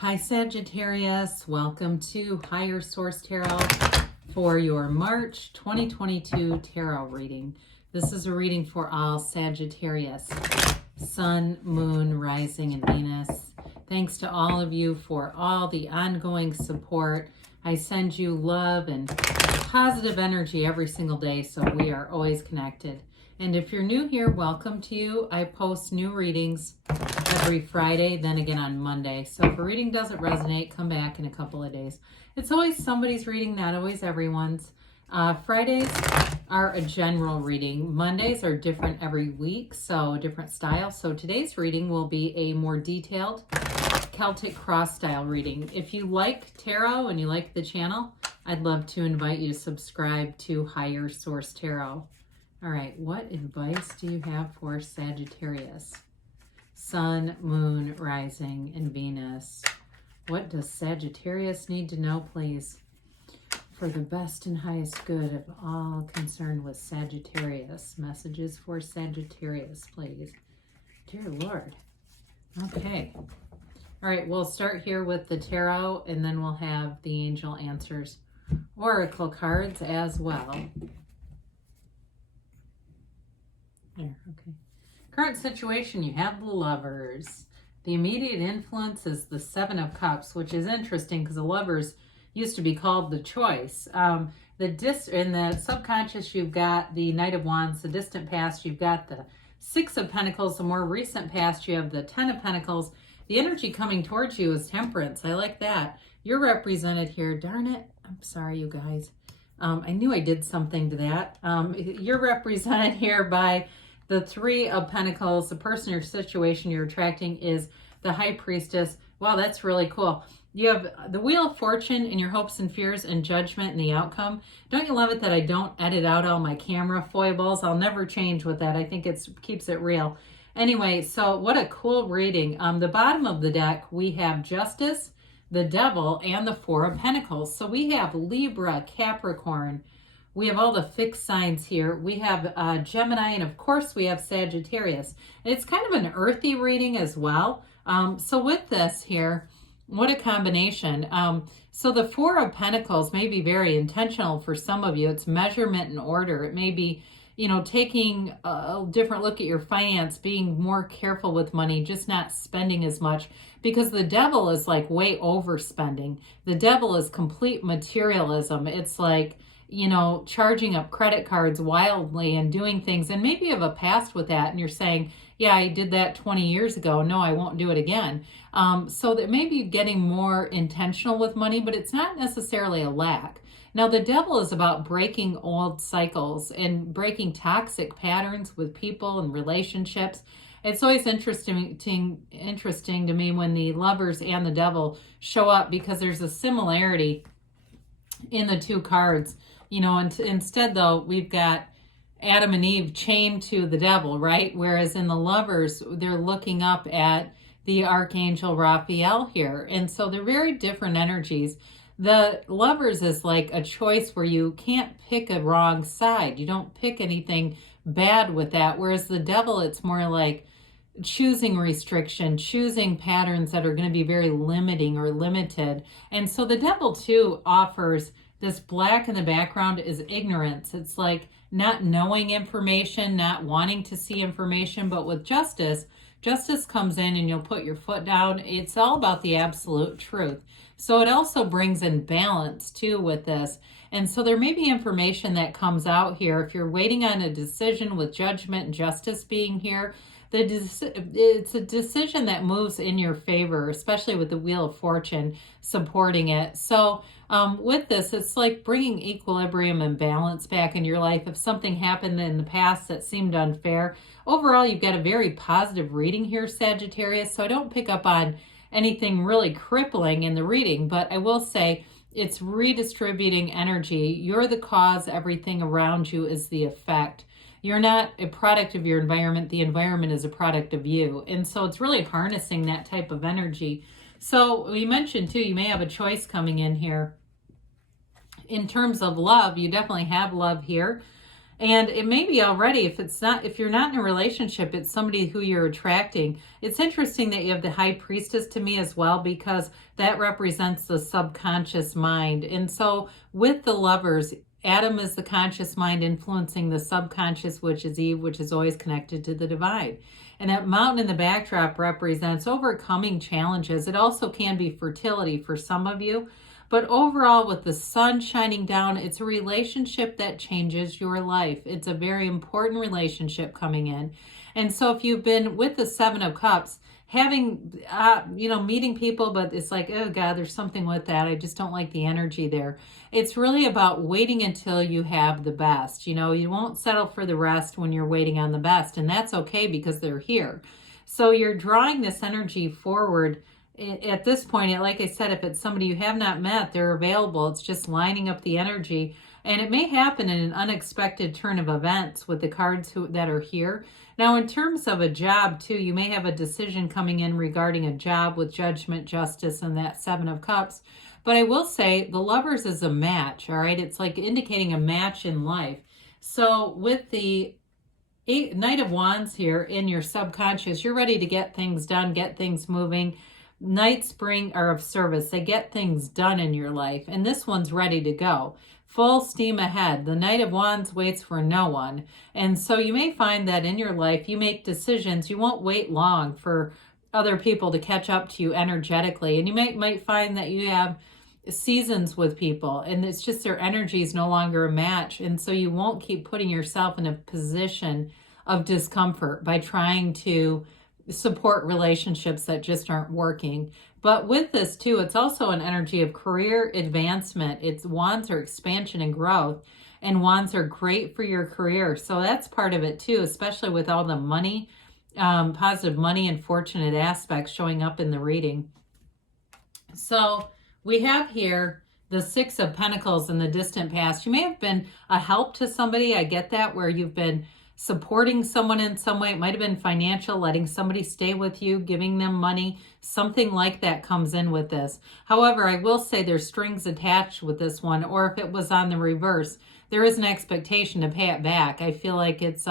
Hi Sagittarius, welcome to Higher Source Tarot for your March 2022 tarot reading. This is a reading for all Sagittarius, Sun, Moon, Rising, and Venus. Thanks to all of you for all the ongoing support. I send you love and positive energy every single day, so we are always connected. And if you're new here, welcome to you. I post new readings every Friday, then again on Monday. So if a reading doesn't resonate, come back in a couple of days. It's always somebody's reading, not always everyone's. Fridays are a general reading. Mondays are different every week, so different style. So today's reading will be a more detailed Celtic cross style reading. If you like tarot and you like the channel, I'd love to invite you to subscribe to Higher Source Tarot. All right, what advice do you have for Sagittarius? Sun, Moon, Rising, and Venus. What does Sagittarius need to know, please? For the best and highest good of all concerned with Sagittarius. Messages for Sagittarius, please. Dear Lord. Okay. All right, we'll start here with the tarot, and then we'll have the angel answers oracle cards as well. There, okay. Current situation, you have the Lovers. The immediate influence is the Seven of Cups, which is interesting because the Lovers used to be called the Choice. In the subconscious, you've got the Knight of Wands. The distant past, you've got the Six of Pentacles. The more recent past, you have the Ten of Pentacles. The energy coming towards you is Temperance. I like that. You're represented here. Darn it. I'm sorry, you guys. I knew I did something to that. You're represented here by the Three of Pentacles. The person or situation you're attracting is the High Priestess. Wow, that's really cool. You have the Wheel of Fortune and your hopes and fears and judgment and the outcome. Don't you love it that I don't edit out all my camera foibles? I'll never change with that. I think it keeps it real. Anyway, so what a cool reading. The bottom of the deck, we have Justice, the Devil, and the Four of Pentacles. So we have Libra, Capricorn. We have all the fixed signs here. We have Gemini, and of course we have Sagittarius. It's kind of an earthy reading as well. So with this here, what a combination. So the Four of Pentacles may be very intentional for some of you. It's measurement and order. It may be, taking a different look at your finance, being more careful with money, just not spending as much, because the Devil is like way overspending. The Devil is complete materialism. It's like, charging up credit cards wildly and doing things, and maybe you have a past with that and you're saying, yeah, I did that 20 years ago. No, I won't do it again. So that maybe getting more intentional with money, but it's not necessarily a lack. Now, the Devil is about breaking old cycles and breaking toxic patterns with people and relationships. It's always interesting to me when the Lovers and the Devil show up, because there's a similarity in the two cards. Instead, though, we've got Adam and Eve chained to the Devil, right? Whereas in the Lovers, they're looking up at the Archangel Raphael here. And so they're very different energies. The Lovers is like a choice where you can't pick a wrong side. You don't pick anything bad with that. Whereas the Devil, it's more like choosing restriction, choosing patterns that are going to be very limiting or limited. And so the Devil, too, offers this black in the background is ignorance. It's like not knowing information, not wanting to see information. But with Justice comes in and you'll put your foot down. It's all about the absolute truth. So it also brings in balance too with this. And so there may be information that comes out here. If you're waiting on a decision with Judgment and Justice being here, it's a decision that moves in your favor, especially with the Wheel of Fortune supporting it. So with this, it's like bringing equilibrium and balance back in your life. If something happened in the past that seemed unfair, overall, you've got a very positive reading here, Sagittarius. So I don't pick up on anything really crippling in the reading, but I will say it's redistributing energy. You're the cause. Everything around you is the effect. You're not a product of your environment. The environment is a product of you. And so it's really harnessing that type of energy. So we mentioned too, you may have a choice coming in here. In terms of love, you definitely have love here. And it may be already, if you're not in a relationship, it's somebody who you're attracting. It's interesting that you have the High Priestess to me as well, because that represents the subconscious mind. And so with the Lovers, Adam is the conscious mind influencing the subconscious, which is Eve, which is always connected to the divine. And that mountain in the backdrop represents overcoming challenges. It also can be fertility for some of you. But overall, with the sun shining down, it's a relationship that changes your life. It's a very important relationship coming in. And so if you've been with the Seven of Cups, having, meeting people, but it's like, oh God, there's something with that. I just don't like the energy there. It's really about waiting until you have the best. You won't settle for the rest when you're waiting on the best. And that's okay, because they're here. So you're drawing this energy forward. At this point, like I said, if it's somebody you have not met, they're available. It's just lining up the energy. And it may happen in an unexpected turn of events with the cards that are here. Now, in terms of a job, too, you may have a decision coming in regarding a job with Judgment, Justice, and that Seven of Cups. But I will say the Lovers is a match, all right? It's like indicating a match in life. So with the Knight of Wands here in your subconscious, you're ready to get things done, get things moving. Knights are of service. They get things done in your life. And this one's ready to go. Full steam ahead. The Knight of Wands waits for no one. And so you may find that in your life, you make decisions. You won't wait long for other people to catch up to you energetically. And you might find that you have seasons with people, and it's just their energy is no longer a match. And so you won't keep putting yourself in a position of discomfort by trying to support relationships that just aren't working. But with this too, it's also an energy of career advancement. It's Wands are expansion and growth, and Wands are great for your career. So that's part of it too, especially with all the money, positive money and fortunate aspects showing up in the reading. So we have here the Six of Pentacles in the distant past. You may have been a help to somebody. I get that, where you've been supporting someone in some way. It might have been financial, letting somebody stay with you, giving them money. Something like that comes in with this. However, I will say there's strings attached with this one, or if it was on the reverse, there is an expectation to pay it back. I feel like it's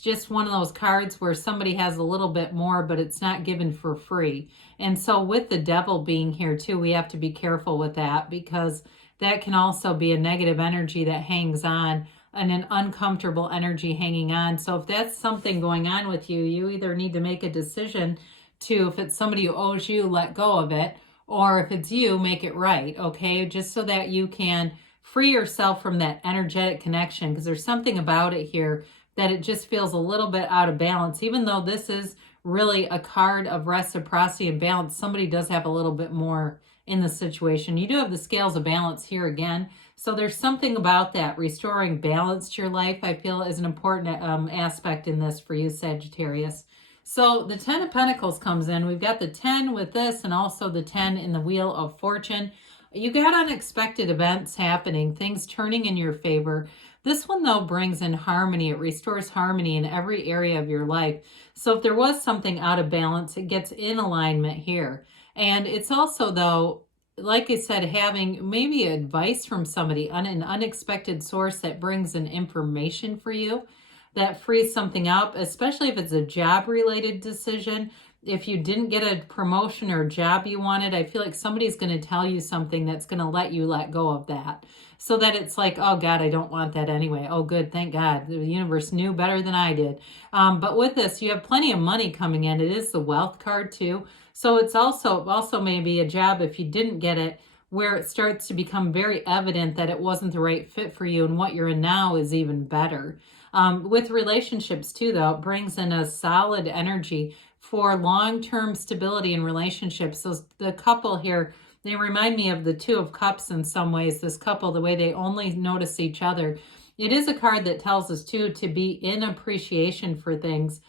just one of those cards where somebody has a little bit more, but it's not given for free. And so with the Devil being here too, we have to be careful with that, because that can also be a negative energy that hangs on, and an uncomfortable energy hanging on. So if that's something going on with you, you either need to make a decision to, if it's somebody who owes you, let go of it, or if it's you, make it right, okay? Just so that you can free yourself from that energetic connection, because there's something about it here that it just feels a little bit out of balance. Even though this is really a card of reciprocity and balance, somebody does have a little bit more in the situation. You do have the scales of balance here again. So there's something about that. Restoring balance to your life, I feel, is an important aspect in this for you, Sagittarius. So the Ten of Pentacles comes in. We've got the 10 with this, and also the 10 in the Wheel of Fortune. You got unexpected events happening, things turning in your favor. This one, though, brings in harmony. It restores harmony in every area of your life. So if there was something out of balance, it gets in alignment here. And it's also, though, like I said, having maybe advice from somebody, an unexpected source that brings in information for you, that frees something up, especially if it's a job-related decision. If you didn't get a promotion or a job you wanted, I feel like somebody's going to tell you something that's going to let you let go of that. So that it's like, oh God, I don't want that anyway. Oh good, thank God. The universe knew better than I did. But with this, you have plenty of money coming in. It is the wealth card too. So it's also maybe a job, if you didn't get it, where it starts to become very evident that it wasn't the right fit for you, and what you're in now is even better. With relationships too, though, it brings in a solid energy for long-term stability in relationships. So the couple here, they remind me of the Two of Cups in some ways. This couple, the way they only notice each other. It is a card that tells us too to be in appreciation for things,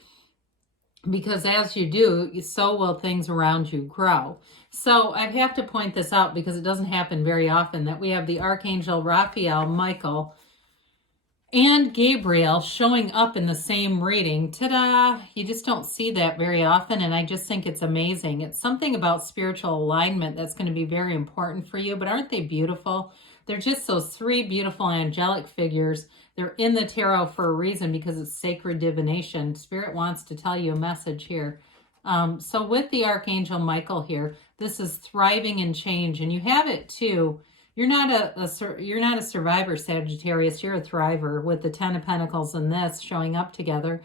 because as you do, so will things around you grow. So I have to point this out because it doesn't happen very often, that we have the Archangel Raphael, Michael, and Gabriel showing up in the same reading. Ta-da! You just don't see that very often, and I just think it's amazing. It's something about spiritual alignment that's going to be very important for you, but aren't they beautiful? They're just those three beautiful angelic figures They're in the tarot for a reason because it's sacred divination. Spirit wants to tell you a message here. So with the Archangel Michael here, this is thriving in change, and you have it too. You're not a survivor, Sagittarius. You're a thriver with the Ten of Pentacles and this showing up together.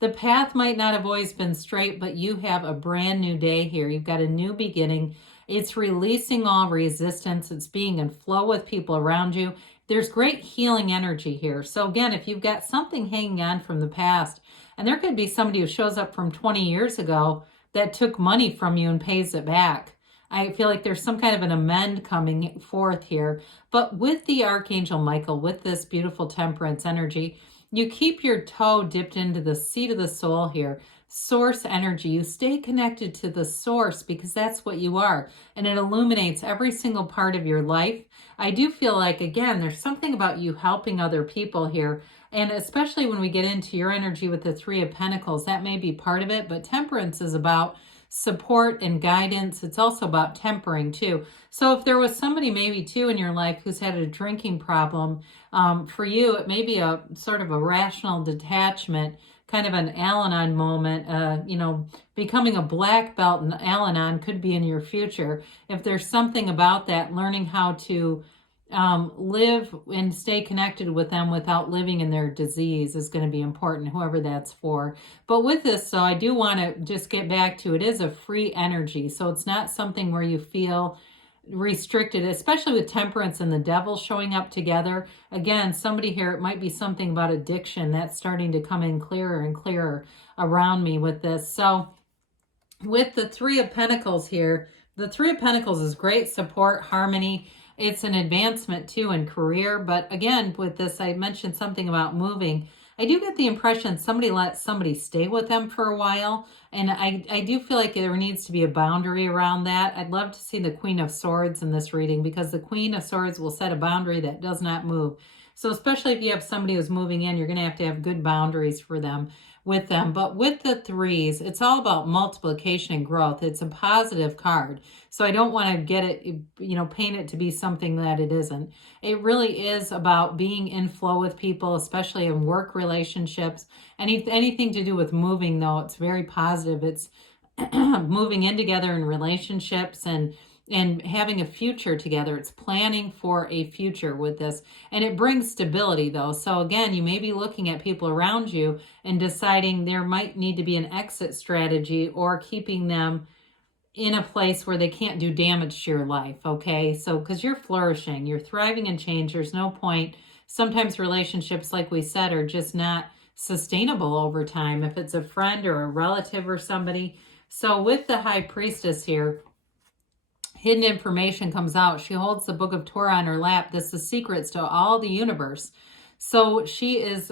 The path might not have always been straight, but you have a brand new day here. You've got a new beginning. It's releasing all resistance. It's being in flow with people around you. There's great healing energy here. So again, if you've got something hanging on from the past, and there could be somebody who shows up from 20 years ago that took money from you and pays it back. I feel like there's some kind of an amend coming forth here. But with the Archangel Michael, with this beautiful temperance energy, you keep your toe dipped into the seat of the soul here. Source energy. You stay connected to the source because that's what you are. And it illuminates every single part of your life. I do feel like, again, there's something about you helping other people here. And especially when we get into your energy with the Three of Pentacles, that may be part of it. But temperance is about support and guidance. It's also about tempering too. So if there was somebody maybe too in your life who's had a drinking problem, for you, it may be a sort of a rational detachment, kind of an Al-Anon moment, becoming a black belt in Al-Anon could be in your future. If there's something about that, learning how to live and stay connected with them without living in their disease is going to be important, whoever that's for. But with this, so I do want to just get back to, it is a free energy. So it's not something where you feel restricted, especially with temperance and the devil showing up together. Again, somebody here, it might be something about addiction that's starting to come in clearer and clearer around me with this. So with the Three of Pentacles here, the Three of Pentacles is great support, harmony. It's an advancement too in career. But again, with this, I mentioned something about moving. I do get the impression somebody lets somebody stay with them for a while. And I do feel like there needs to be a boundary around that. I'd love to see the Queen of Swords in this reading because the Queen of Swords will set a boundary that does not move. So especially if you have somebody who's moving in, you're going to have good boundaries for them. With them. But with the threes, it's all about multiplication and growth. It's a positive card. So I don't want to get it, paint it to be something that it isn't. It really is about being in flow with people, especially in work relationships. Anything to do with moving, though, it's very positive. It's moving in together in relationships and having a future together. It's planning for a future with this. And it brings stability, though. So again, you may be looking at people around you and deciding there might need to be an exit strategy or keeping them in a place where they can't do damage to your life, okay? So, because you're flourishing, you're thriving in change, there's no point. Sometimes relationships, like we said, are just not sustainable over time if it's a friend or a relative or somebody. So with the High Priestess here, hidden information comes out. She holds the Book of Torah on her lap. This is secrets to all the universe. So she is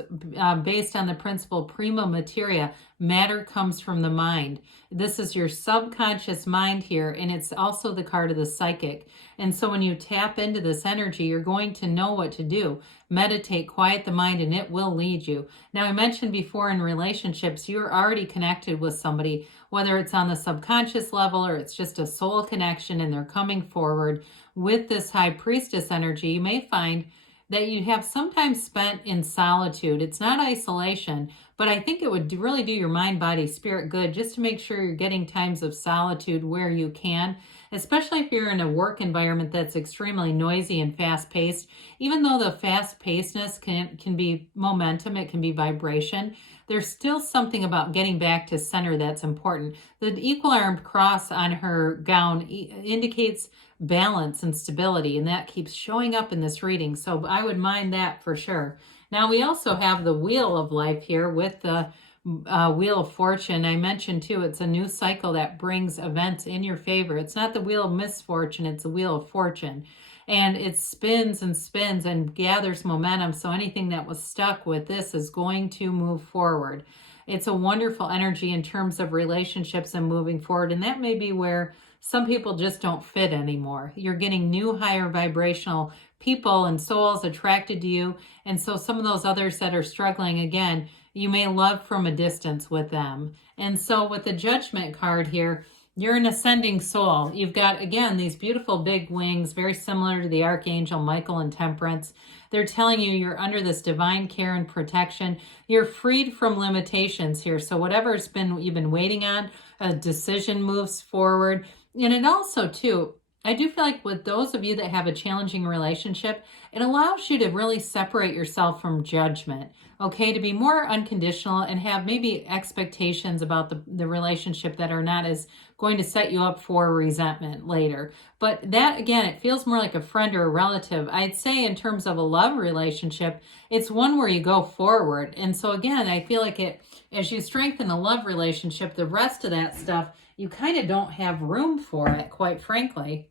based on the principle prima materia. Matter comes from the mind. This is your subconscious mind here, and it's also the card of the psychic. And so when you tap into this energy, you're going to know what to do. Meditate, quiet the mind, and it will lead you. Now, I mentioned before in relationships, you're already connected with somebody, whether it's on the subconscious level or it's just a soul connection and they're coming forward. With this High Priestess energy, you may find that you have sometimes spent in solitude. It's not isolation, but I think it would really do your mind, body, spirit good just to make sure you're getting times of solitude where you can, especially if you're in a work environment that's extremely noisy and fast-paced. Even though the fast-pacedness can be momentum, it can be vibration, there's still something about getting back to center that's important. The equal-armed cross on her gown indicates balance and stability, and that keeps showing up in this reading. So I would mind that for sure. Now we also have the Wheel of Life here with the Wheel of Fortune. I mentioned too, it's a new cycle that brings events in your favor. It's not the Wheel of Misfortune, it's the Wheel of Fortune. And it spins and spins and gathers momentum. So anything that was stuck with this is going to move forward. It's a wonderful energy in terms of relationships and moving forward. And that may be where some people just don't fit anymore. You're getting new, higher vibrational people and souls attracted to you. And so some of those others that are struggling, again, you may love from a distance with them. And so with the Judgment card here, You're an ascending soul. You've got, again, these beautiful big wings, very similar to the Archangel Michael in Temperance. They're telling you you're under this divine care and protection. You're freed from limitations here. So whatever's you've been waiting on, a decision moves forward. And it also, too, I do feel like with those of you that have a challenging relationship, it allows you to really separate yourself from judgment, okay? To be more unconditional and have maybe expectations about the relationship that are not as going to set you up for resentment later. But that, again, it feels more like a friend or a relative. I'd say in terms of a love relationship, it's one where you go forward. And so again, I feel like as you strengthen a love relationship, the rest of that stuff, you kind of don't have room for it, quite frankly.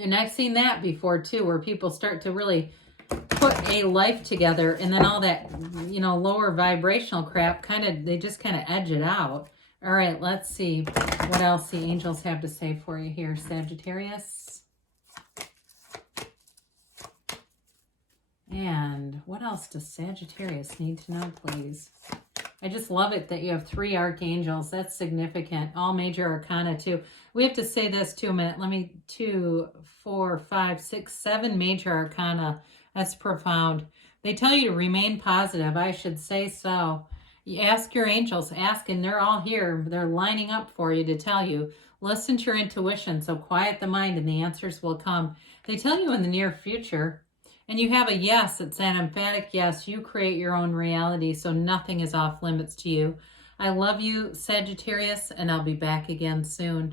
And I've seen that before too, where people start to really put a life together and then all that, lower vibrational crap, they just kind of edge it out. All right, let's see what else the angels have to say for you here, Sagittarius. And what else does Sagittarius need to know, please? I just love it that you have 3 archangels. That's significant. All major arcana, too. We have to say this, too, a minute. 2, 4, 5, 6, 7 major arcana. That's profound. They tell you to remain positive. I should say so. You ask your angels. Ask, and they're all here. They're lining up for you to tell you. Listen to your intuition. So quiet the mind, and the answers will come. They tell you in the near future. And you have a yes. It's an emphatic yes. You create your own reality, so nothing is off limits to you. I love you, Sagittarius, and I'll be back again soon.